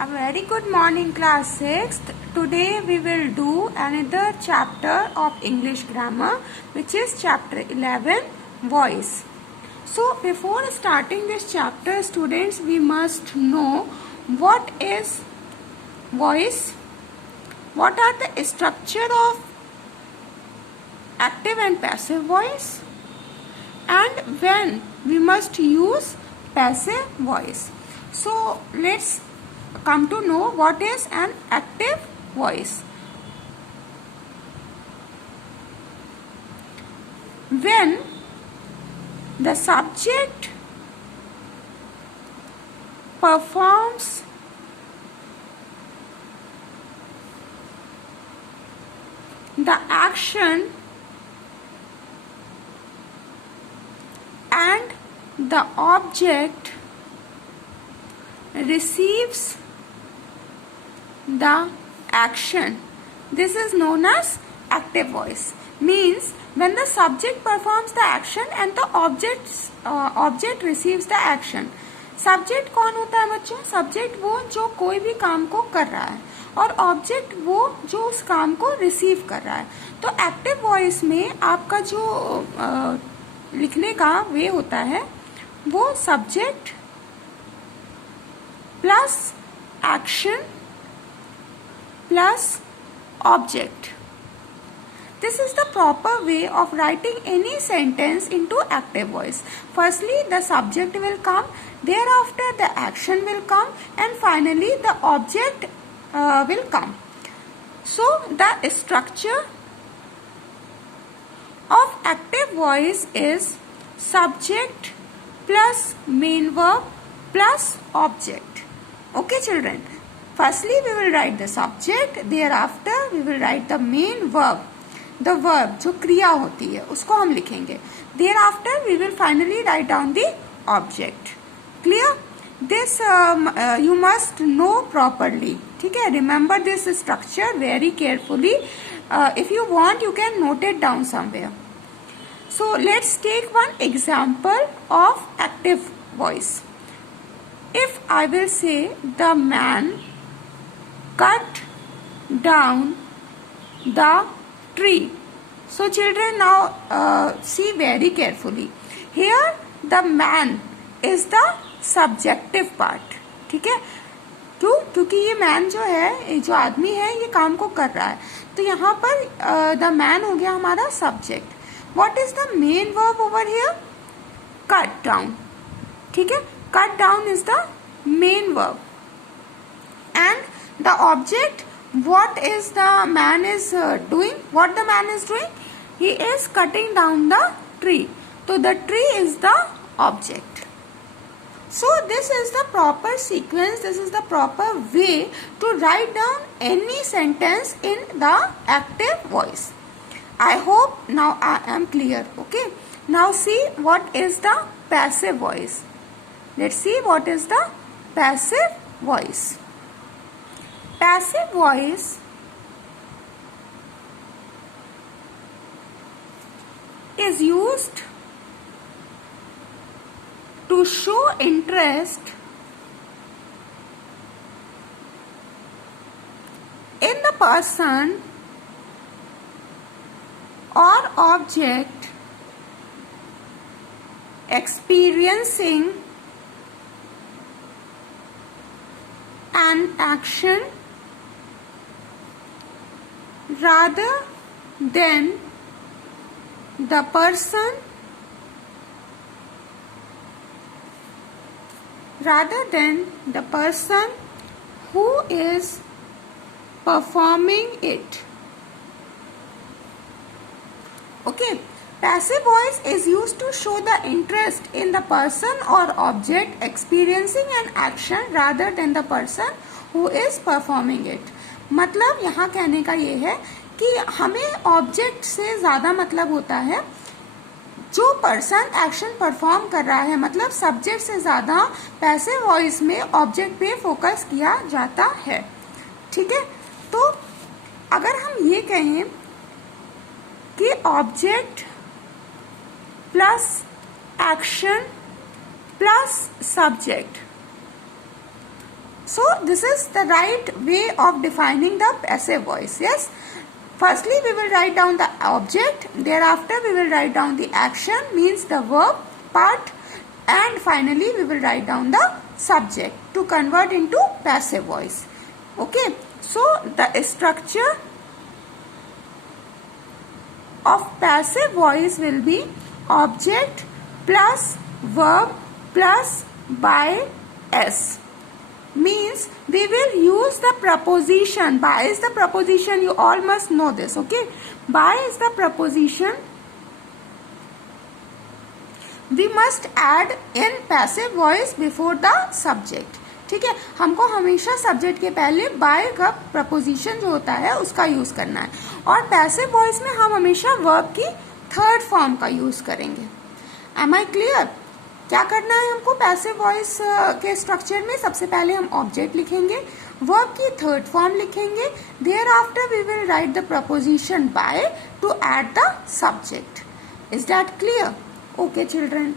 A very good morning, class 6th. Today we will do another chapter of English grammar, which is chapter 11, voice. So before starting this chapter, students, we must know what is voice, what are the structure of active and passive voice, and when we must use passive voice. So let's come to know what is an active voice. When the subject performs the action and the object receives the action, this is known as active voice. Means when the subject performs the action and the object receives the action. Subject कौन होता है बच्चों? सब्जेक्ट वो जो कोई भी काम को कर रहा है और ऑब्जेक्ट वो जो उस काम को रिसीव कर रहा है. तो एक्टिव वॉइस में आपका जो लिखने का वे होता है वो subject plus action plus object. This is the proper way of writing any sentence into active voice. Firstly, the subject will come, thereafter the action will come, and finally the object will come. So, the structure of active voice is subject plus main verb plus object. Okay, children? Firstly, we will write the subject. Thereafter, we will write the main verb. The verb जो क्रिया होती है उसको हम लिखेंगे. Thereafter, we will finally write down the object. Clear? This you must know properly. ठीक है? Remember this structure very carefully. If you want, you can note it down somewhere. So let's take one example of active voice. If I will say the man cut down the tree. So children, now see very carefully. Here the man is the subjective part. ठीक है? क्यों? क्योंकि ये मैन जो है, जो आदमी है, ये काम को कर रहा है. तो यहाँ पर द मैन हो गया हमारा subject. What is the main verb over here? Cut down. ठीक है? Cut down is the main verb. And the object, what is the man is doing? What the man is doing? He is cutting down the tree. So the tree is the object. So this is the proper sequence. This is the proper way to write down any sentence in the active voice. I hope now I am clear. Okay. Now see what is the passive voice. Let's see what is the passive voice. Passive voice is used to show interest in the person or object experiencing an action rather than the person who is performing it. Okay, passive voice is used to show the interest in the person or object experiencing an action rather than the person who is performing it. मतलब यहाँ कहने का ये है कि हमें ऑब्जेक्ट से ज़्यादा मतलब होता है जो पर्सन एक्शन परफॉर्म कर रहा है. मतलब सब्जेक्ट से ज़्यादा पैसिव वॉइस में ऑब्जेक्ट पे फोकस किया जाता है. ठीक है? तो अगर हम ये कहें कि object plus action plus subject. So this is the right way of defining the passive voice. Yes, firstly we will write down the object, thereafter we will write down the action, means the verb part, and finally we will write down the subject to convert into passive voice. Okay, so the structure of passive voice will be object plus verb plus by s. Means we will use the preposition. By is the preposition, you all must know this. Okay, by is the preposition. We must add in passive voice before the subject. ठीक है, हमको हमेशा सब्जेक्ट के पहले बाय का प्रपोजिशन जो होता है उसका यूज करना है, और पैसिव वॉइस में हम हमेशा वर्ब की थर्ड फॉर्म का यूज करेंगे. Am I clear? क्या करना है हमको पैसिव वॉइस के स्ट्रक्चर में? सबसे पहले हम ऑब्जेक्ट लिखेंगे, वर्ब की थर्ड फॉर्म लिखेंगे, thereafter we will write the preposition by to add the subject. Is that clear? Okay children.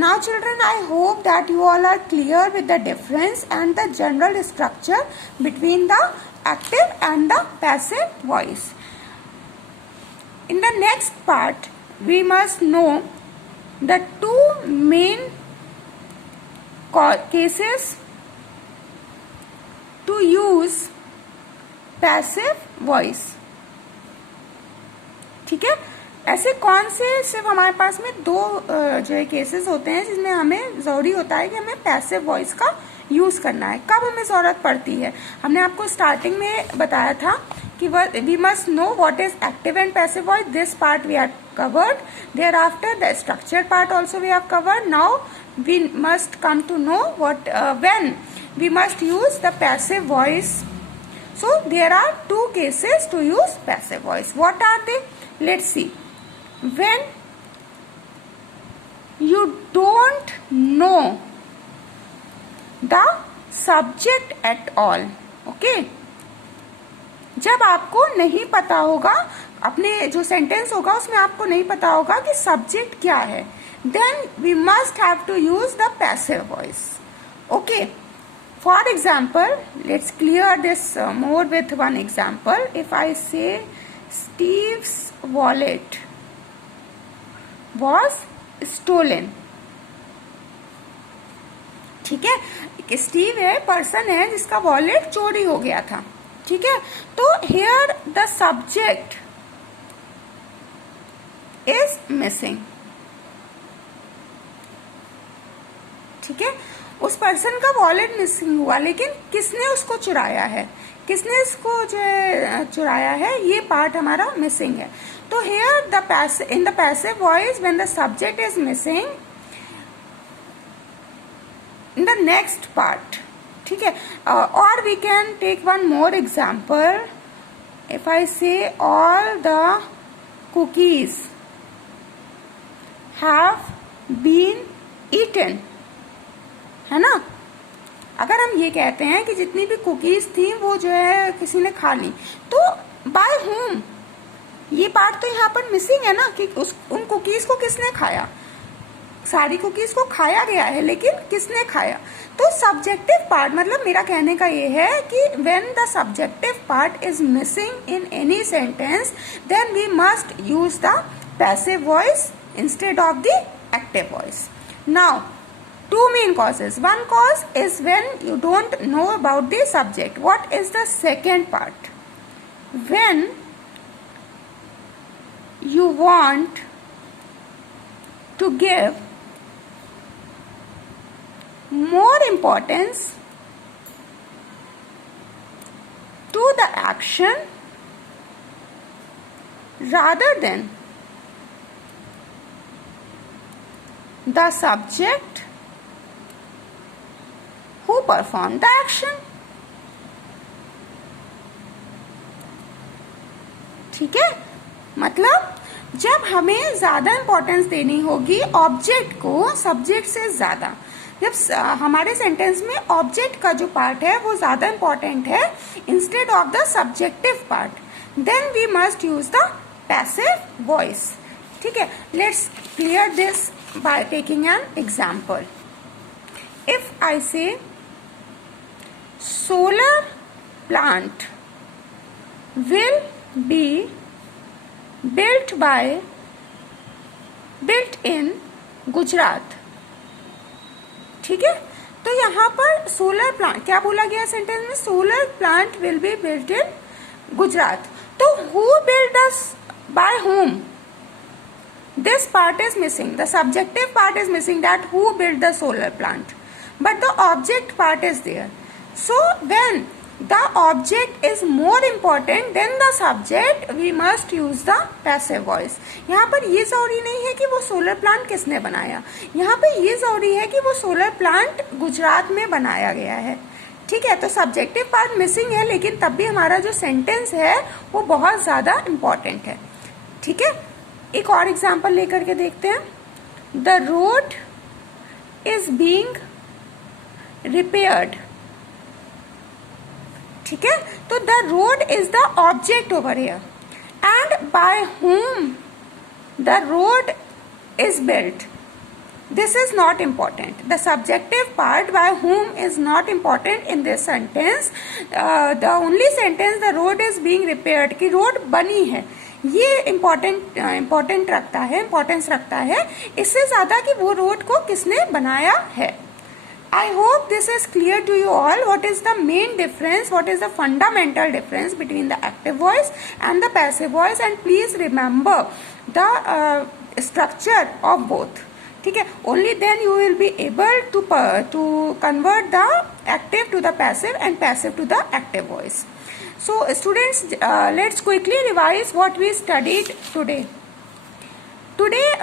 Now children, I hope that you all are clear with the difference and the general structure between the active and the passive voice. In the next part, we must know the two main cases to use passive voice. ठीक है, ऐसे कौन से सिर्फ हमारे पास में दो जो है केसेस होते हैं जिसमें हमें जरूरी होता है कि हमें पैसिव वॉइस का यूज करना है. कब हमें जरूरत पड़ती है? हमने आपको स्टार्टिंग में बताया था कि we must know what is active and passive voice. This part we have covered. Thereafter the structure part also we have covered. Now we must come to know what when we must use the passive voice. So there are two cases to use passive voice. What are they? Let's see. When you don't know the subject at all, okay? जब आपको नहीं पता होगा, अपने जो सेंटेंस होगा उसमें आपको नहीं पता होगा कि सब्जेक्ट क्या है, then we must have to use the passive voice. Okay, for example, let's clear this more with one example. If I say Steve's wallet was stolen. ठीक है, स्टीव है, पर्सन है जिसका वॉलेट चोरी हो गया था. ठीक है, तो here the subject is missing. ठीक है, उस पर्सन का वॉलेट मिसिंग हुआ, लेकिन किसने उसको चुराया है, किसने इसको जो है चुराया है, ये पार्ट हमारा मिसिंग है. तो here in the passive voice, when the subject is missing in the next part, ठीक है, or we can take one more example. If I say all the cookies have been eaten, है ना? अगर हम ये कहते हैं कि जितनी भी कुकीज थी वो जो है किसी ने खा ली, तो बाय whom? ये पार्ट तो यहाँ पर मिसिंग है ना, कि उन कुकीज को किसने खाया. सारी कुकीज को खाया गया है, लेकिन किसने खाया. तो सब्जेक्टिव पार्ट, मतलब मेरा कहने का ये है कि when the subjective part is missing in any sentence, then we must use the passive voice instead of the active voice. Now two main causes. One cause is when you don't know about the subject. What is the second part? When you want to give more importance to the action rather than the subject who performed the action. ठीक है, मतलब जब हमें ज्यादा इंपॉर्टेंस देनी होगी ऑब्जेक्ट को सब्जेक्ट से ज्यादा, जब हमारे सेंटेंस में ऑब्जेक्ट का जो पार्ट है वो ज्यादा इंपॉर्टेंट है instead of the subjective part, then we must use the passive voice. ठीक है, let's clear this by taking an example. If I say solar plant will be built in Gujarat, ठीक है। तो यहाँ पर सोलर प्लांट क्या बोला गया सेंटेंस में, solar plant will be built in Gujarat. तो who build this, by whom, this part is missing, the subjective part is missing, that who built the solar plant, but the object part is there. So when the object is more important than the subject, we must use the passive voice. यहाँ पर ये जरूरी नहीं है कि वो solar plant किसने बनाया, यहाँ पे ये जरूरी है कि वो सोलर प्लांट गुजरात में बनाया गया है, ठीक है। तो सब्जेक्टिव पार्ट मिसिंग है, लेकिन तब भी हमारा जो सेंटेंस है वो बहुत ज्यादा इम्पोर्टेंट है, ठीक है। एक और एग्जाम्पल लेकर के देखते हैं। The road is being repaired, ठीक है। तो the road is the object over here, and by whom the road is built, this is not important. The subjective part, by whom, is not important in this sentence. The only sentence, the road is being repaired, कि रोड बनी है, ये इम्पोर्टेंट रखता है, इम्पोर्टेंस रखता है, इससे ज्यादा कि वो रोड को किसने बनाया है। I hope this is clear to you all. What is the main difference, what is the fundamental difference between the active voice and the passive voice, and please remember the structure of both, ठीक है। Only then you will be able to convert the active to the passive and passive to the active voice. So students, let's quickly revise what we studied today.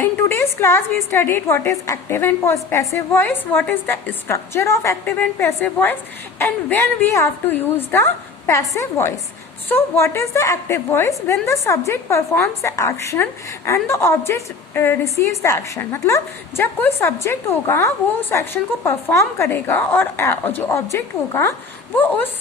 In today's class we studied what is active and passive voice, what is the structure of active and passive voice, and when we have to use the passive voice. So what is the active voice? When the subject performs the action and the object receives the action. मतलब जब कोई subject होगा वो उस action को perform करेगा और जो object होगा वो उस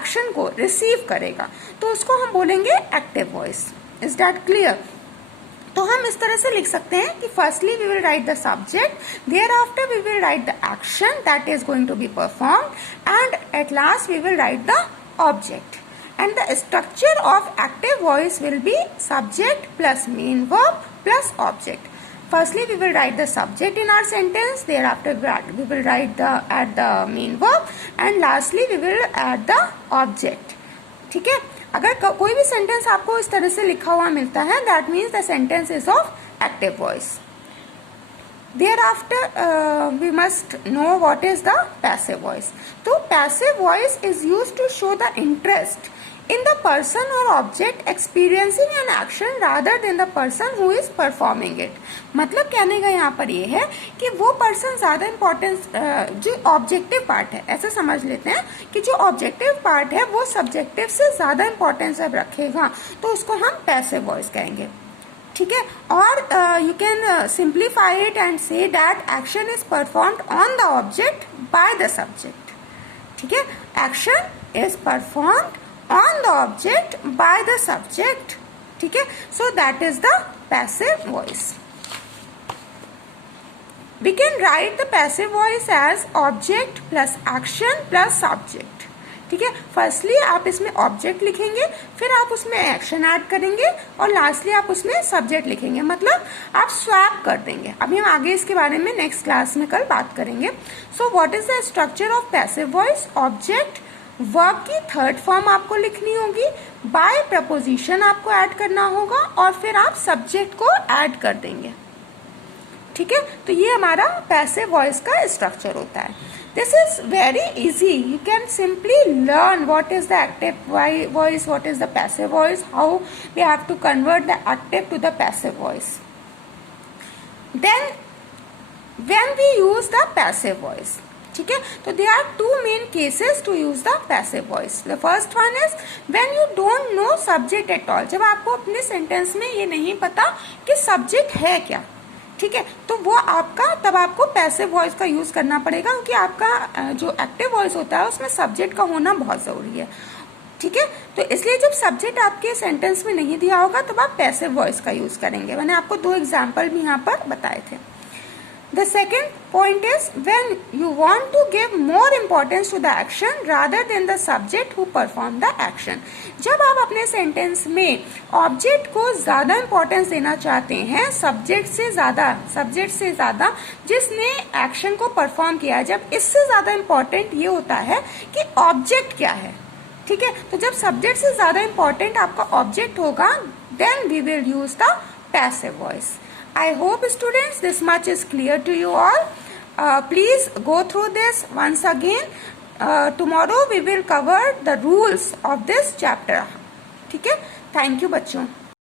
action को receive करेगा, तो उसको हम बोलेंगे active voice. Is that clear? तो हम इस तरह से लिख सकते हैं कि firstly we will write the subject, thereafter we will write the action that is going to be performed, and at last we will write the object. And the structure of active voice will be subject plus main verb plus object. Firstly, we will write the subject in our sentence. Thereafter, we will add the main verb, and lastly, we will add the object. ठीक है? अगर कोई भी सेंटेंस आपको इस तरह से लिखा हुआ मिलता है, that means the sentence is of active voice. Thereafter, we must know what is the passive voice. So, passive voice is used to show the interest in the person or object experiencing an action rather than the person who is performing it. मतलब कहने का यहाँ पर ये है कि वो पर्सन ज्यादा इम्पोर्टेंस, जो ऑब्जेक्टिव पार्ट है, ऐसा समझ लेते हैं कि जो ऑब्जेक्टिव पार्ट है वो सब्जेक्टिव से ज्यादा इम्पोर्टेंस अब रखेगा, तो उसको हम पैसिव वॉइस कहेंगे. ठीक है. और you can simplify it and say that action is performed on the object by the subject. ठीक है. Action is performed on the object by the subject. ठीक है. So that is the passive voice. We can write the passive voice as object plus action plus subject. ठीक है. फर्स्टली आप इसमें ऑब्जेक्ट लिखेंगे, फिर आप उसमें एक्शन ऐड करेंगे और लास्टली आप उसमें सब्जेक्ट लिखेंगे. मतलब आप स्वैप कर देंगे. अभी हम आगे इसके बारे में नेक्स्ट क्लास में कल बात करेंगे. So what is the structure of passive voice? Object, verb की थर्ड फॉर्म आपको लिखनी होगी, बाय प्रपोजिशन आपको ऐड करना होगा और फिर आप सब्जेक्ट को ऐड कर देंगे. ठीक है. तो ये हमारा पैसिव वॉइस का स्ट्रक्चर होता है. This is very easy. You can simply learn what is the active voice, what is the passive voice, how we have to convert the active to the passive voice. Then when we use the passive voice, ठीक है, तो there are two main cases to use the passive voice. The first one is when you don't know subject at all. जब आपको अपने सेंटेंस में ये नहीं पता कि सब्जेक्ट है क्या. ठीक है. तो वो आपका, तब आपको पैसिव वॉइस का यूज करना पड़ेगा, क्योंकि आपका जो एक्टिव वॉइस होता है उसमें सब्जेक्ट का होना बहुत जरूरी है. ठीक है. तो इसलिए जब सब्जेक्ट आपके सेंटेंस में नहीं दिया होगा तब आप पैसिव वॉइस का यूज करेंगे. मैंने आपको 2 एग्जाम्पल भी यहाँ पर बताए थे. The second point is when you want to give more importance to the action rather than the subject who performed the action. जब आप अपने सेंटेंस में ऑब्जेक्ट को ज्यादा इंपॉर्टेंस देना चाहते हैं सब्जेक्ट से ज्यादा जिसने एक्शन को परफॉर्म किया, जब इससे ज्यादा इंपॉर्टेंट ये होता है कि ऑब्जेक्ट क्या है, ठीक है। तो जब सब्जेक्ट से ज्यादा इंपॉर्टेंट आपका ऑब्जेक्ट होगा then we will use the passive voice. I hope students this much is clear to you all. Please go through this once again. Tomorrow we will cover the rules of this chapter. ठीक है, thank you बच्चों.